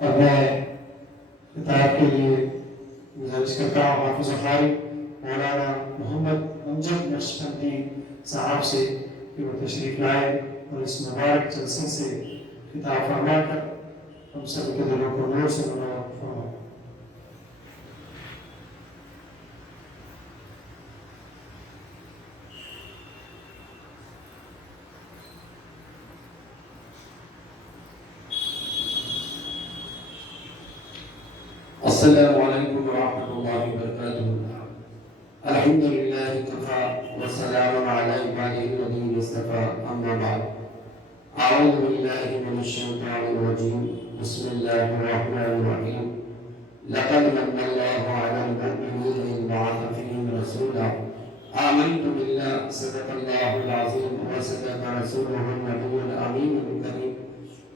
اور میں خطاب کے لیے گزارش کرتا ہوں حافظ قاری مولانا محمد امجد نقشبندی صاحب سے کہ وہ تشریف لائے اور اس مبارک جلسے سے خطاب فرما کر ہم سب کے دلوں کو نور سے منور فرمائے۔ السلام علیکم ورحمۃ اللہ وبرکاتہ۔ الحمد للہ کفا والسلام علی عبادہ الذین اصطفیٰ، اما بعد۔ اعوذ باللہ من الشیطان الرجیم، بسم اللہ الرحمن الرحیم۔ لقد من اللہ علی المؤمنین اذ بعث فیہم رسولا آمنت باللہ صدق اللہ العظیم وصدق رسولہ النبی الامین الکریم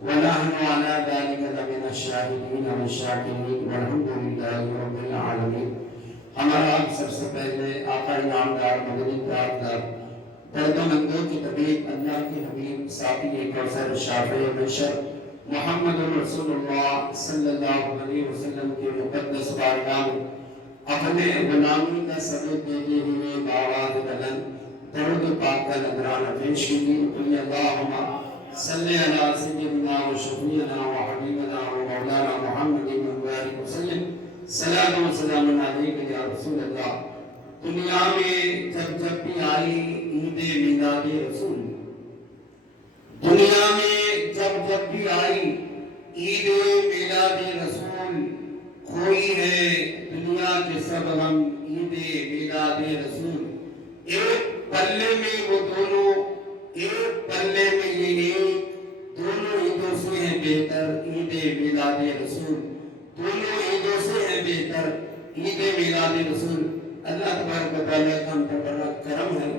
ونحن على ذلك لمن الشاهدين والشاكرين والحمد لله رب العالمین۔ ہمارا سب سے پہلے آقا انعامدار مدنی دار دردمندوں کی طبیب اللہ کے حبیب ساقی کوثر شافع بشر محمد رسول اللہ صلی اللہ علیہ وسلم کے مقدس بارگاہ میں اپنے غلامی کا سبب دیتے ہوئے باواد بلند درود پاک کا نذرانہ پیش کیجیے۔ قل اللہم صلی علی سیدنا و شفیعنا و حبیبنا و مولانا محمد مبارک وسلم، صلاۃ و سلام علیک یا رسول اللہ۔ دنیا میں جب بھی آئی عید میلاد رسول، دنیا میں جب بھی آئی عید میلاد رسول، کوئی ہے دنیا کے سب غم عید میلاد رسول۔ ایک پلے میں وہ دونوں، ایک پلے میں یہ ایک، دونوں عیدوں سے ہیں بہتر عید میلاد رسول، دونوں عیدوں سے ہیں بہتر عید میلاد رسول۔ اللہ تبارک و تعالیٰ کا ہم پر بڑا کرم ہے،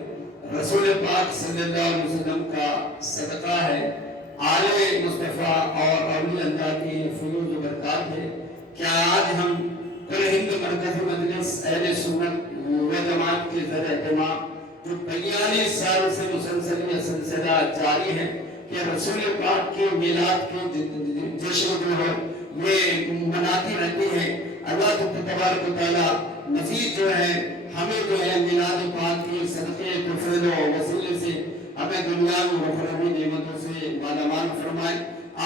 رسول پاک صلی اللہ علیہ وسلم کا صدقہ ہے، آل مصطفیٰ اور اولیاء اللہ کی فیوز و برکات ہے۔ کیا آج ہم کل ہند مرکز مجلس اہل سنت و جماعت کے زیر اہتمام جو 42 سال سے مسلسل یہ سلسلہ جاری ہے کہ رسول پاک کے میلاد کے جشن جو ہے یہ مناتی رہتی ہے، اللہ تبارک و تعالیٰ مزید جو ہے ہمیں جو ہے میلاد پاک کے صدقے طفیل و وسیلے سے ہمیں دنیا میں مخربی نعمتوں سے مالا مال فرمائے۔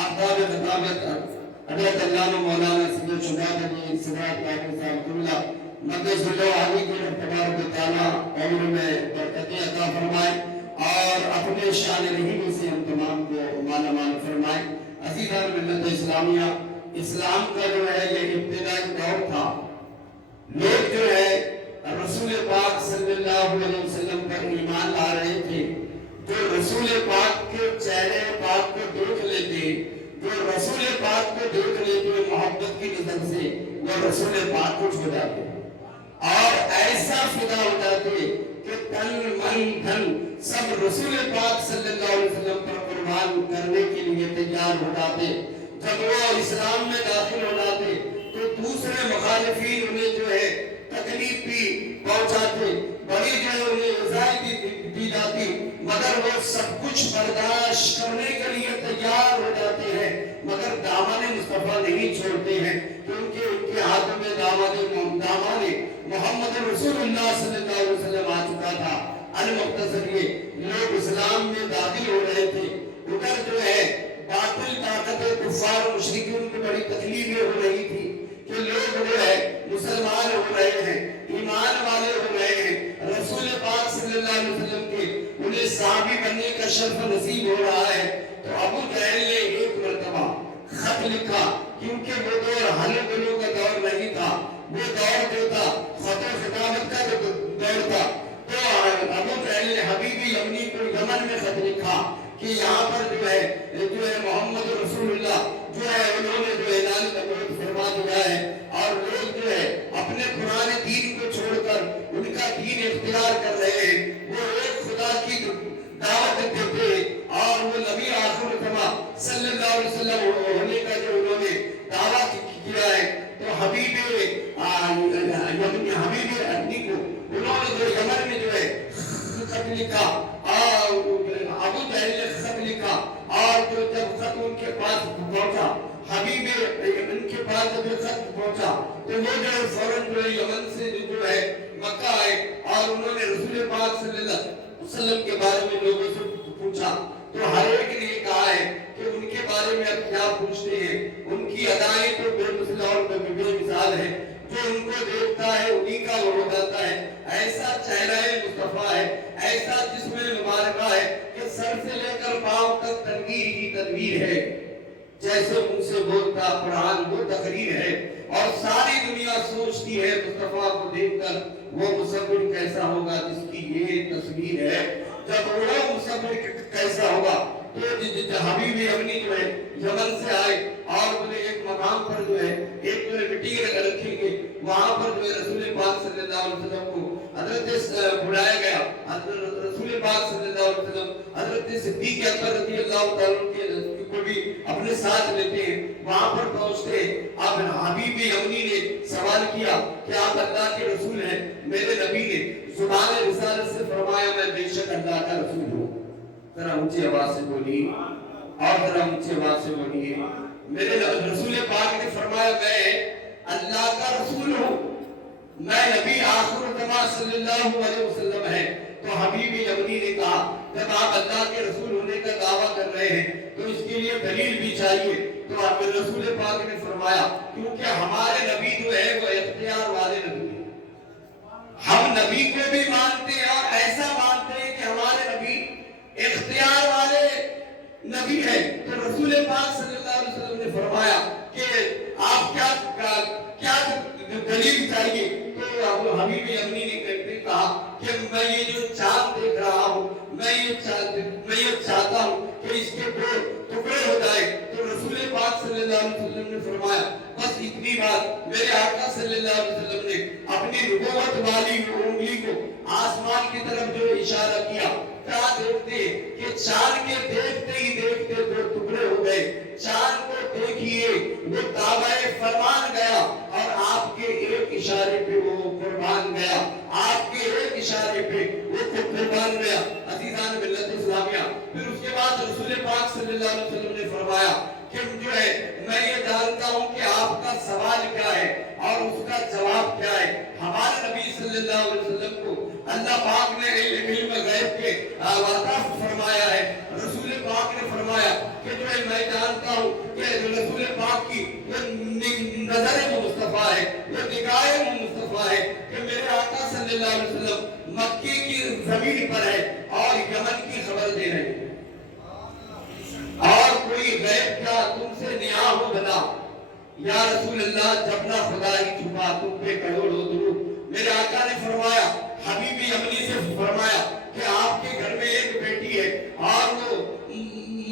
آفتاب خطابت حضرت علامہ مولانا سید شہداء علی صداقت قادری صاحب اللہ مقدس اللہ علی کے تبارک و تعالیٰ عمر میں برکت عطا فرمائے اور اپنے شان رحیمی سے ہم تمام کو مالا مال فرمائے۔ عزیزان ملت اسلامیہ، اسلام کا جو ہے یہ ابتدائی دور تھا، لوگ جو ہے رسول پاک صلی اللہ علیہ وسلم پر ایمان لا رہے تھے، جو رسول پاک کے چہرے پاک کو دیکھ لیتے، جو رسول پاک کو دیکھ لیتے محبت کی نظر سے، وہ رسول پاک کو چھو جاتے اور ایسا فدا ہو جاتے کہ تن من دھن سب رسول پاک صلی اللہ علیہ وسلم پر قربان کرنے کے لیے تیار ہو جاتے۔ جب وہ اسلام میں داخل ہو جاتے تو دوسرے مخالفین انہیں جو ہے تکلیف بھی پہنچاتے، بڑی جو ہے انہیں رضائی دی جاتی، مگر وہ سب کچھ برداشت کرنے کے لیے تیار ہو جاتے ہیں، مگر دامن مصطفیٰ نہیں چھوڑتے ہیں کیونکہ ان کے ہاتھ میں دامن محمد رسول اللہ صلی اللہ علیہ وسلم آ چکا تھا۔ المختصر یہ لوگ اسلام میں داخل ہو رہے تھے، ادھر جو ہے باطل طاقت کفار و مشرکین کی بڑی تکلیفیں ہو رہی تھی کہ لوگ جو ہے مسلمان ہو رہے ہیں، ایمان والے ہو رہے ہیں، رسول پاک صلی اللہ علیہ وسلم کے انہیں صحابی بننے کا شرف نصیب ہو رہا ہے۔ تو ابو جہل نے ایک مرتبہ خط لکھا، کیونکہ وہ دور حل گلوں کا دور نہیں تھا، وہ دور جو تھا خط و خطابت کا جو دور تھا، تو ابو جہل نے حبیب یمنی کو یمن میں خط لکھا کہ یہاں پر جو ہے محمد رسول اللہ جو ہے انہوں نے جو اعلان نبوت فرما دیا ہے اور لوگ جو ہے اپنے پرانے دین کو چھوڑ کر ان کا دین اختیار کر رہے ہیں، وہ ایک خدا کی دعوت دیتے ہیں اور وہ نبی آخر الزمان صلی اللہ علیہ وسلم ہونے کا جو انہوں نے دعویٰ کیا ہے۔ تو حبیب ابنی کو انہوں نے جو یمن میں جو ہے خط لکھا، ابو جہل نے خط لکھا اور جو جب خط ان کے پاس پہنچا حبیب بعد جب یہ خط پہنچا تو وہ جو ہے فوراً جو ہے یمن سے جو ہے مکہ آئے اور انہوں نے رسول پاک صلی اللہ علیہ وسلم کے بارے میں لوگوں سے پوچھا، تو ہر ایک نے یہ کہا ہے کہ ان کے بارے میں اب کیا پوچھتے ہیں، ان کی ادائیں تو بے مثل اور بے مثال ہے، جو ان کو دیکھتا ہے انہی کا وہ ہو جاتا ہے، ایسا چہرہ مصطفیٰ ہے، ایسا جسم مبارکہ ہے کہ سر سے لے کر پاؤں تک تنویر ہی تنویر ہے، جیسے ان سے بولتا قرآن وہ تقریر ہے، اور ساری دنیا سوچتی ہے مصطفیٰ کو دیکھ کر وہ مصور کیسا ہوگا جس کی یہ تصویر ہے، جب وہ مصور کیسا ہوگا۔ تو حبیب امنی جو ہے یمن سے آئے اور انہوں نے ایک مقام پر جو ہے ایک جو ہے میٹنگ رکھیں گے، وہاں پر جو ہے رسول پاک صلی اللہ علیہ وسلم کو حضرت بلایا گیا، رسول پاک صلی اللہ علیہ وسلم حضرت صدیق اکبر رضی اللہ تعالیٰ کو بھی اپنے ساتھ لیتے ہیں، وہاں پر پہنچتے ہیں۔ اب حبیب امنی نے سوال کیا کہ آپ اللہ کے رسول ہیں، میرے نبی نے زبان رسالت سے فرمایا میں بے شک اللہ کا رسول ہوں، ذرا اونچی آواز سے بولیے اور ذرا اونچی آواز سے بولیے، میرے رسول پاک نے فرمایا میں اللہ کا رسول ہوں، میں نبی آخر الزمان صلی اللہ علیہ وسلم ہے۔ تو حبیب امنی نے کہا جب آپ اللہ کے رسول ہونے کا دعویٰ کر رہے ہیں تو اس کے لیے دلیل بھی چاہیے، تو آپ رسول پاک نے فرمایا کیونکہ ہمارے نبی جو ہے وہ اختیار والے نبی ہیں، ہم نبی کو بھی مانتے ہیں اور ایسا مانتے ہیں کہ ہمارے نبی اختیار والے نبی ہے۔ تو رسول پاک صلی اللہ علیہ وسلم نے فرمایا کہ آپ کیا دلیل چاہیے، تو حبیب امنی نے کہا کہ میں یہ جو چاند دیکھ رہا ہوں میں یہ چاہتا ہوں کہ اس کے دو ٹکڑے ہو جائے۔ تو رسول پاک صلی اللہ علیہ وسلم نے فرمایا بس اتنی بات، میرے آقا صلی اللہ علیہ وسلم نے اپنی نبوت والی انگلی کو آسمان کی طرف جو اشارہ کیا، کیا دیکھتے کہ چاند کے دیکھتے ہی دیکھتے دو ٹکڑے ہو گئے، چاند کو دیکھیے وہ تابع فرمان گیا اور آپ کے ایک اشارے پہ وہ قربان گیا، آپ کے ایک اشارے پہ وہ قربان گیا۔ عزیزان ملت اسلامیہ، پھر اس کے بعد رسول پاک صلی اللہ علیہ وسلم نے فرمایا کہ جو ہے میں یہ جانتا ہوں کہ آپ کا سوال کیا ہے اور اس کا جواب کیا ہے۔ ہمارے نبی صلی اللہ علیہ وسلم کو اللہ پاک نے علم غیب کے عطا فرمایا ہے۔ رسول پاک نے فرمایا کہ جو ہے میں جانتا ہوں کہ رسول پاک کی نظر مصطفیٰ ہے، وہ نگاہ مصطفیٰ ہے کہ میرے آقا صلی اللہ علیہ وسلم مکے کی زمین پر ہے اور یمن کی خبر دے رہے ہیں، اور کوئی غیب کیا تم سے نیا ہو بنا، یا رسول اللہ جب نہ خدا ہی چھپا تم پہ کروڑوں درود۔ میرے آقا نے فرمایا حبیب امنی سے فرمایا کہ آپ کے گھر میں ایک بیٹی ہے اور وہ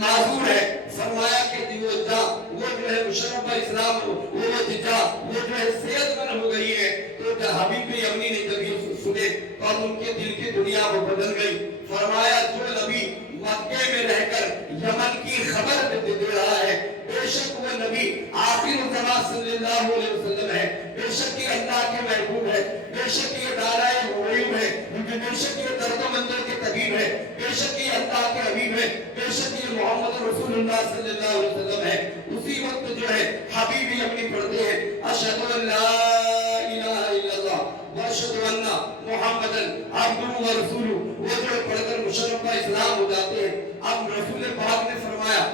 معذور ہے، فرمایا کہ وہ جو ہے مشرف اسلام وہ جو ہے صحت مند ہو گئی ہے۔ تو حبیب امنی نے جب یہ سنے اور ان کے دل کی دنیا وہ بدل گئی، فرمایا جو نبی مکے میں رہ کر یمن کی خبر دے رہا ہے بے شک وہ نبی آخر الزمان صلی اللہ علیہ وسلم ہے، بے شک یہ اللہ کے محبوب ہے، بے شک یہ دارائے غیوب ہے، بے شک یہ درد و منظر کے طبیب ہے، بے شک یہ اللہ کے حبیب ہے، بے شک یہ محمد رسول اللہ صلی اللہ علیہ وسلم ہے۔ اسی وقت جو ہے حبیب اپنی پڑھتے ہیں اشہد ان لا الہ الا اللہ واشہد ان محمدا عبدہ ورسولہ، وہ جو پڑھ کر مشرف اسلام ہو جاتے ہیں۔ اب رسول پاک نے فرمایا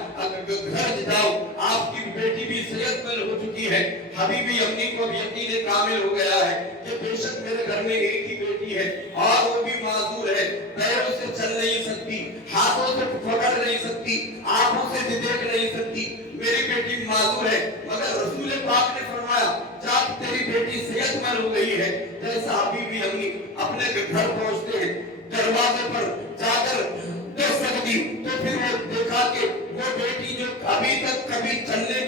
گھر جاؤ، آپ کی بیٹی بھی صحت مند ہو چکی ہے۔ حبیب امنی کو یقین کامل ہو گیا ہے کہ بے شک میرے گھر میں ایک ہی بیٹی ہے اور وہ بھی معذور ہے، پیروں سے چل نہیں سکتی، ہاتھوں سے پکڑ نہیں سکتی، آنکھوں سے دیکھ نہیں سکتی، میری بیٹی معذور ہے۔ مگر رسول پاک نے فرمایا جب تیری بیٹی صحت مند ہو گئی ہے، جیسا حبیب امنی اپنے گھر پہنچتے ہیں، دروازے پر جا کر دیکھ سکتی تو پھر وہ دیکھا کہ وہ بیٹی جو ابھی تک کبھی چلنے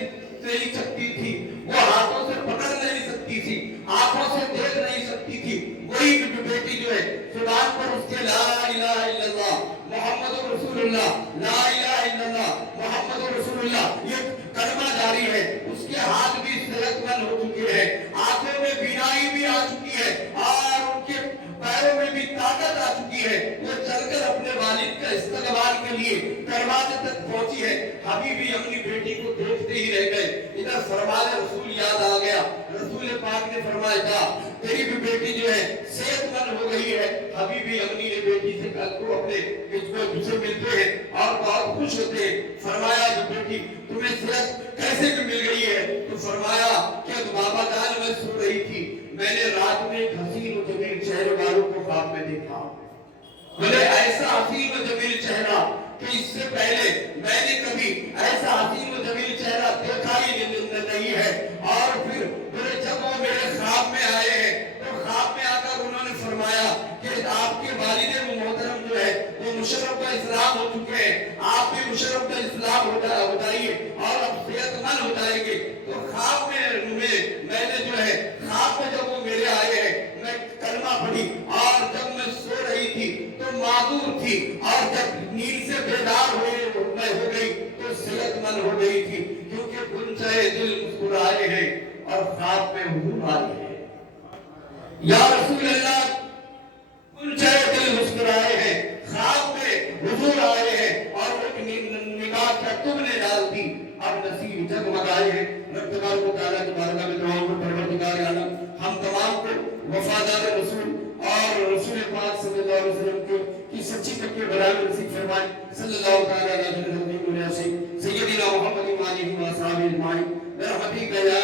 نہیں سکتی تھی، وہ ہاتھوں سے پکڑ نہیں سکتی تھی، آنکھوں سے دیکھ نہیں سکتی تھی، وہی بیٹی جو ہے زبان پر اس کے لا الہ الا اللہ محمد رسول اللہ، لا الہ الا اللہ محمد رسول اللہ یہ کلمہ جاری ہے، اس کے ہاتھ بھی صحت مند ہو چکے ہیں، آنکھوں میں بینائی بھی آ چکی ہے اور ان کے پیروں میں بھی طاقت آ چکی ہے، وہ چل کر اپنے والد کا استقبال کے لیے دروازے تک پہنچی ہے۔ حبیب اپنی بیٹی کو دیکھتے ہی رہ گئے، ادھر فرمان رسول یاد نے فرمایا تھا تیری بھی بیٹی جو ہے صحت مند ہو گئی ہے. حبیبی امی نے بیٹی سے کل کو اپنے سے ملتے ہیں اور بہت خوش ہوتے ہیں. فرمایا کہ بیٹی تمہیں صحت کیسے بھی مل گئی ہے؟ تو فرمایا کہ بابا جان میں سو رہی تھی, میں نے رات میں ایک حسین و جمیل چہرے والوں کو خواب میں دیکھا. بولے ایسا حسین و جمیل چہرہ کہ اس سے پہلے میں نے کبھی ایسا حسین و جمیل چہرہ دیکھا ہی نہیں ہے. اور پھر بولے جب وہ میرے خواب میں آئے ہیں تو خواب میں آ کر انہوں نے فرمایا کہ آپ کے والد محترم جو ہے وہ مشرف کا اسلام ہو چکے ہیں, آپ بھی مشرف کا اسلام ہو جائیے اور اب صحت مند ہو جائیں گے. تو خواب میں نے جو ہے خواب میں جب وہ میرے آئے ہیں میں کلمہ پڑھی اور جب میں سو رہی تھی تو معذور تھی اور جب نیند سے بیدار میں ہو گئی تو صحت مند ہو گئی تھی, کیونکہ گنجائے دل مسکرائے ہیں اور خواب میں حضور آئے ہیں. یا رسول اللہ گنجائے دل مسکرائے ہیں, خواب میں حضور آئے ہیں اور ایک نگاہ کیا تم نے ڈال دی, اب نصیب جگمگائے ہیں. رب تبارک و تعالیٰ کی بارگاہ میں دعاؤں کو پروردگار عالم ہم تمام کو وفادار رسول اور رسول پاک صلی اللہ علیہ وسلم کی سچی پکی بلائی نصیب فرمائے. صلی اللہ تعالیٰ علیہ وسلم سیدنا محمد و آلہ و اصحابہ اجمعین برحمتک یا